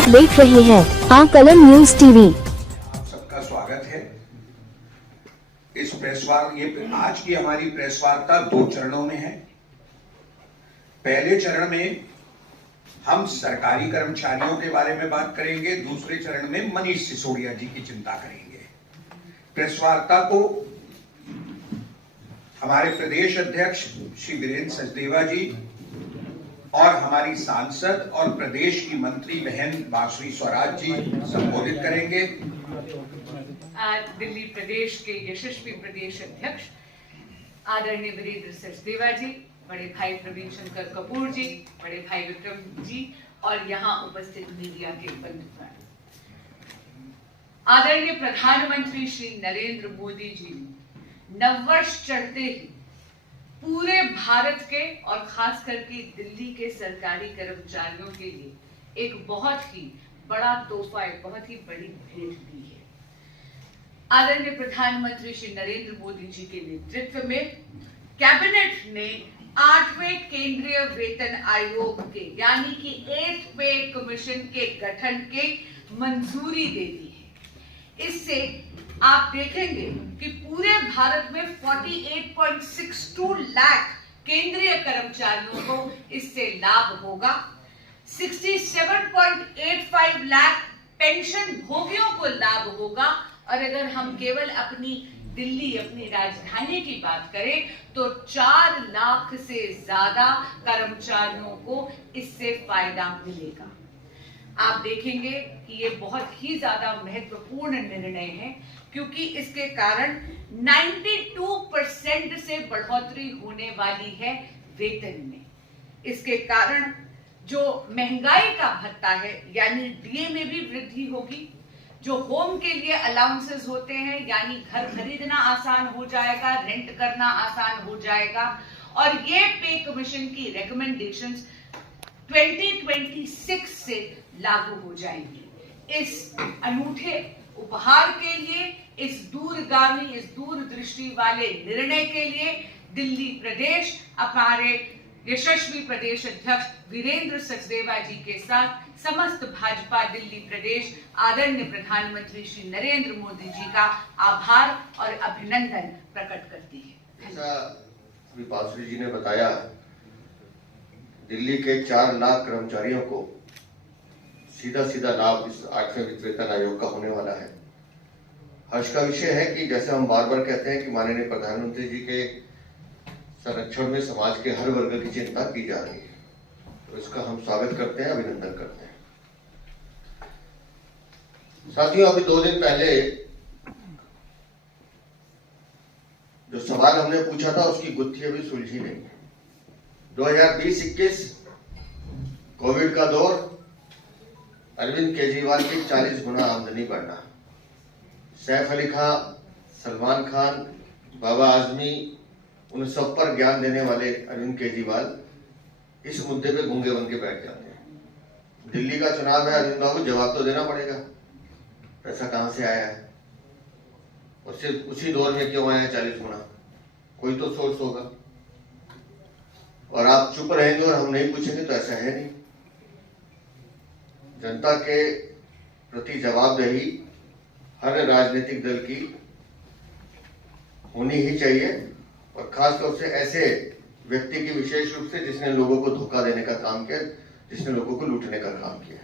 आप देख रहे हैं आकलन न्यूज टीवी। आप सबका स्वागत है। इस आज की हमारी प्रेस वार्ता 2 चरणों में है। पहले चरण में हम सरकारी कर्मचारियों के बारे में बात करेंगे, दूसरे चरण में मनीष सिसोदिया जी की चिंता करेंगे। प्रेस वार्ता को हमारे प्रदेश अध्यक्ष श्री वीरेंद्र सचदेवा जी और हमारी सांसद और प्रदेश की मंत्री बहन बांसुरी स्वराज जी संबोधित करेंगे। दिल्ली प्रदेश के यशस्वी प्रदेश अध्यक्ष आदरणीय वीरेंद्र सचदेवा जी, बड़े भाई प्रवीण शंकर कपूर जी, बड़े भाई विक्रम जी और यहाँ उपस्थित मीडिया के बंधुगण, आदरणीय प्रधानमंत्री श्री नरेंद्र मोदी जी नववर्ष चढ़ते ही पूरे भारत के और खास करके दिल्ली के सरकारी कर्मचारियों के लिए एक बहुत ही बड़ा तोहफा, एक बहुत ही बड़ी भेंट दी है। आदरणीय प्रधानमंत्री श्री नरेंद्र मोदी जी के नेतृत्व में कैबिनेट ने 8वें केंद्रीय वेतन आयोग के यानी कि 8th पे कमीशन के गठन के मंजूरी दे दी है। इससे आप देखेंगे कि पूरे भारत में 48.62 लाख केंद्रीय कर्मचारियों को इससे लाभ होगा। 67.85 लाख पेंशन भोगियों को लाभ होगा। और अगर हम केवल अपनी दिल्ली, अपनी राजधानी की बात करें तो 4 लाख से ज्यादा कर्मचारियों को इससे फायदा मिलेगा। आप देखेंगे कि ये बहुत ही ज्यादा महत्वपूर्ण निर्णय है क्योंकि इसके कारण 92% से बढ़ोतरी होने वाली है वेतन में। इसके कारण जो महंगाई का भत्ता है यानी डीए में भी वृद्धि होगी। जो होम के लिए अलाउंसेस होते हैं यानी घर खरीदना आसान हो जाएगा, रेंट करना आसान हो जाएगा। और ये पे कमीशन की रिकमेंडेशंस 2026 से लागू हो जाएंगी। इस अनूठे उपहार के लिए, इस दूरगामी, इस दूरदृष्टि वाले निर्णय के लिए दिल्ली प्रदेश हमारे यशस्वी प्रदेश अध्यक्ष वीरेंद्र सचदेवा जी के साथ समस्त भाजपा दिल्ली प्रदेश आदरणीय प्रधानमंत्री श्री नरेंद्र मोदी जी का आभार और अभिनंदन प्रकट करती है। जैसा अभी बांसुरी जी ने बताया, दिल्ली के 4 लाख कर्मचारियों को सीधा लाभ इस 8वें वेतन आयोग का होने वाला है। हर्ष का विषय है कि जैसे हम बार बार कहते हैं कि माननीय प्रधानमंत्री जी के संरक्षण में समाज के हर वर्ग की चिंता की जा रही है, तो इसका हम स्वागत करते हैं, अभिनंदन करते हैं। साथियों, अभी 2 दिन पहले जो सवाल हमने पूछा था उसकी गुत्थी अभी सुलझी नहीं है। 2020-21 कोविड का दौर, अरविंद केजरीवाल की 40 गुना आमदनी बढ़ना, सैफ अली खान, सलमान खान, बाबा आजमी, उन सब पर ज्ञान देने वाले अरविंद केजरीवाल इस मुद्दे पे गूंगे बन के बैठ जाते हैं। दिल्ली का चुनाव है अरविंद बाबू, जवाब तो देना पड़ेगा, पैसा कहां से आया है और सिर्फ उसी दौर में क्यों आया है 40 गुना, कोई तो सोर्स होगा। और आप चुप रहेंगे और हम नहीं पूछेंगे तो ऐसा है नहीं। जनता के प्रति जवाबदेही हर राजनीतिक दल की होनी ही चाहिए और खासतौर से ऐसे व्यक्ति की विशेष रूप से जिसने लोगों को धोखा देने का काम किया, जिसने लोगों को लूटने का काम किया।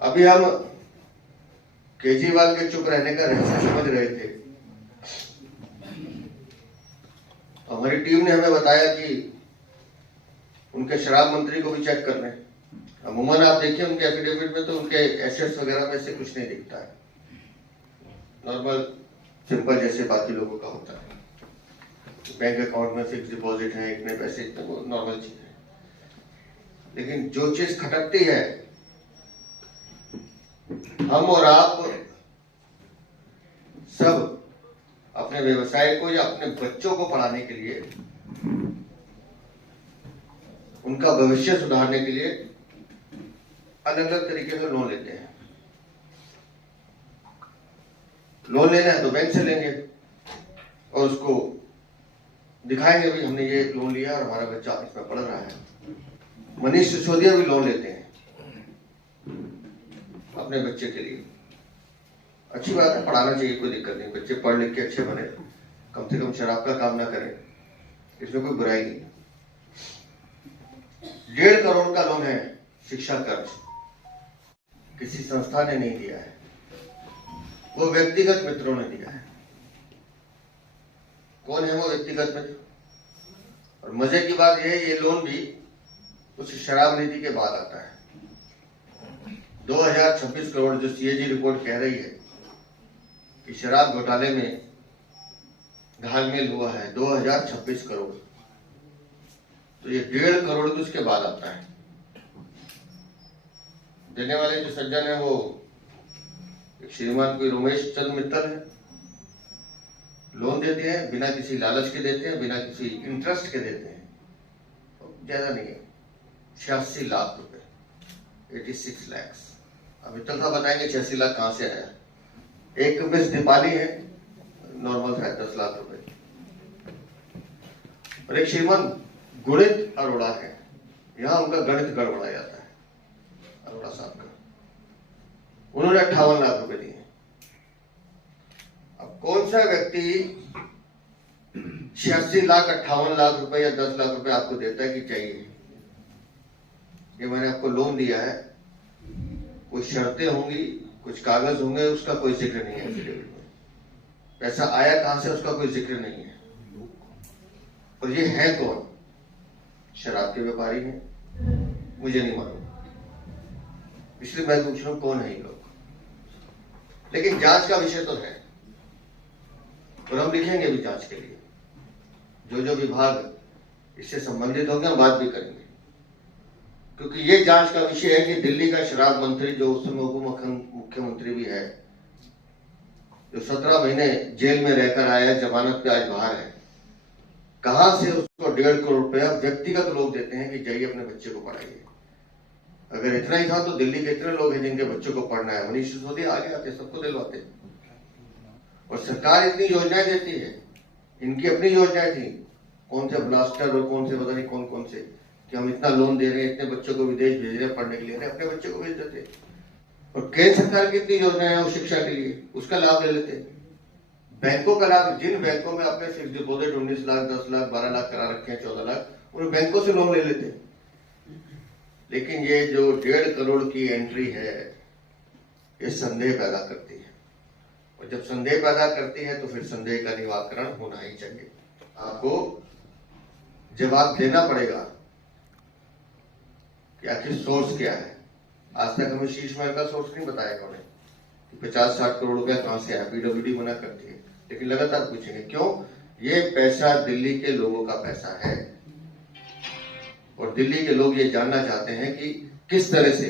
अभी हम केजरीवाल के चुप रहने का रहस्य समझ रहे थे, तो हमारी टीम ने हमें बताया कि उनके शराब मंत्री को भी चेक कर रहे हैं। अमूमन आप देखिए उनके एफिडेविट में तो उनके एसेट्स वगैरह में से कुछ नहीं दिखता है, नॉर्मल सिंपल जैसे बाकी लोगों का होता है। बैंक अकाउंट में फिक्स डिपॉजिट है, इतने पैसे, इतने, वो नॉर्मल चीज है। लेकिन जो चीज खटकती है, हम और आप सब अपने व्यवसाय को या अपने बच्चों को पढ़ाने के लिए, उनका भविष्य सुधारने के लिए अलग अलग तरीके से लोन लेते हैं। लोन लेना है तो बैंक से लेंगे और उसको दिखाएंगे भी हमने ये लोन लिया और हमारा बच्चा इसमें पढ़ रहा है। मनीष सिसोदिया भी लोन लेते हैं अपने बच्चे के लिए। अच्छी बात है, पढ़ाना चाहिए, कोई दिक्कत नहीं, बच्चे पढ़ लिख के अच्छे बने, कम से कम शराब का काम ना करें, इसमें कोई बुराई नहीं। 1.5 करोड़ का लोन है शिक्षा कर्ज, किसी संस्था ने नहीं दिया है, वो व्यक्तिगत मित्रों ने दिया है। कौन है वो व्यक्तिगत मित्र? और मजे की बात यह है, ये लोन भी उस शराब नीति के बाद आता है। 2026 करोड़ जो सीएजी रिपोर्ट कह रही है कि शराब घोटाले में घालमेल हुआ है, 2026 करोड़, तो ये 1.5 करोड़ तो उसके बाद आता है। देने वाले जो सज्जन है वो एक श्रीमान कोई रमेश चंद्र मित्तल है, लोन देते हैं, बिना किसी लालच के देते हैं, बिना किसी इंटरेस्ट के देते हैं, ज्यादा नहीं है, 86 लाख रुपए, 86 lakhs। अब मित्तल साहब बताएंगे 86 लाख कहां से आया। एक मिस दीपाली है, नॉर्मल है 10 लाख रुपए, और एक श्रीमान गुणित अरोड़ा है, यहां उनका गणित गड़बड़ा जाता है, अरोड़ा साहब का, उन्होंने 58 लाख रुपए दिए। अब कौन सा व्यक्ति 86 लाख 58 लाख रुपए या 10 लाख रुपए आपको देता है कि चाहिए, ये मैंने आपको लोन दिया है, कुछ शर्तें होंगी, कुछ कागज होंगे, उसका कोई जिक्र नहीं है एफिडेविट में, पैसा आया कहां से उसका कोई जिक्र नहीं है। और ये है कौन? शराब के व्यापारी हैं, मुझे नहीं मालूम, इसलिए मैं पूछ रहा हूं कौन है ये लोग। लेकिन जांच का विषय तो है, और हम लिखेंगे भी जांच के लिए, जो विभाग इससे संबंधित होंगे हम बात भी करेंगे, क्योंकि ये जांच का विषय है कि दिल्ली का शराब मंत्री जो उस समय उप मुख्यमंत्री भी है, जो 17 महीने जेल में रहकर आया है, जमानत पे आज बाहर है, कहां से उसको 1.5 करोड़ रुपया व्यक्तिगत लोग देते हैं कि जाइए अपने बच्चे को पढ़ाइए। अगर इतना ही था तो दिल्ली के इतने लोग हैं जिनके बच्चों को पढ़ना है, मनीष सिसोदिया आगे आते सबको दिलवाते। और सरकार इतनी योजनाएं देती है, इनकी अपनी योजनाएं थी, कौन से ब्लास्टर और कौन से पता नहीं कौन कौन से, कि हम इतना लोन दे रहे हैं, इतने बच्चों को विदेश भेज रहे हैं पढ़ने के लिए, अपने बच्चों को भेज देते। और केंद्र सरकार की इतनी योजनाएं हैं शिक्षा के लिए, उसका लाभ ले लेते। बैंकों का लाभ, जिन बैंकों में आपने फिक्स डिपोजिट 19 लाख 10 लाख 12 लाख करा रखे हैं, 14 लाख, उन बैंकों से लोन ले लेते। लेकिन ये जो 1.5 करोड़ की एंट्री है, ये संदेह पैदा करती है, और जब संदेह पैदा करती है तो फिर संदेह का निवारण होना ही चाहिए। आपको जवाब देना पड़ेगा कि आखिर सोर्स क्या है। आज तक हमें शीश महल का सोर्स नहीं बताया उन्होंने कि 50-60 करोड़ रुपया कहां से आया, पीडब्ल्यूडी मना करती है, लेकिन लगातार पूछेंगे क्यों। ये पैसा दिल्ली के लोगों का पैसा है, और दिल्ली के लोग ये जानना चाहते हैं कि किस तरह से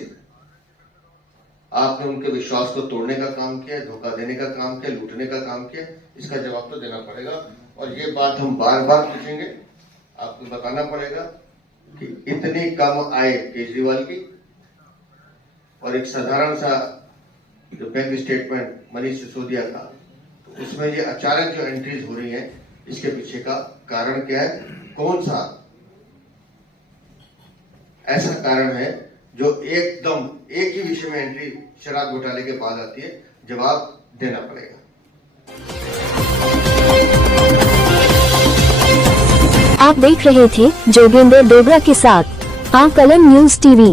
आपने उनके विश्वास को तोड़ने का काम किया, धोखा देने का काम किया, लूटने का काम किया। इसका जवाब तो देना पड़ेगा, और ये बात हम बार बार पूछेंगे। आपको बताना पड़ेगा कि इतनी कम आय केजरीवाल की, और एक साधारण सा जो बैंक स्टेटमेंट मनीष सिसोदिया का, तो उसमें ये अचानक जो एंट्रीज हो रही है, इसके पीछे का कारण क्या है, कौन सा ऐसा कारण है जो एकदम एक ही विषय में एंट्री शराब घोटाले के बाद आती है। जवाब देना पड़ेगा। आप देख रहे थे जोगिंदर डोगरा के साथ कलम न्यूज टीवी।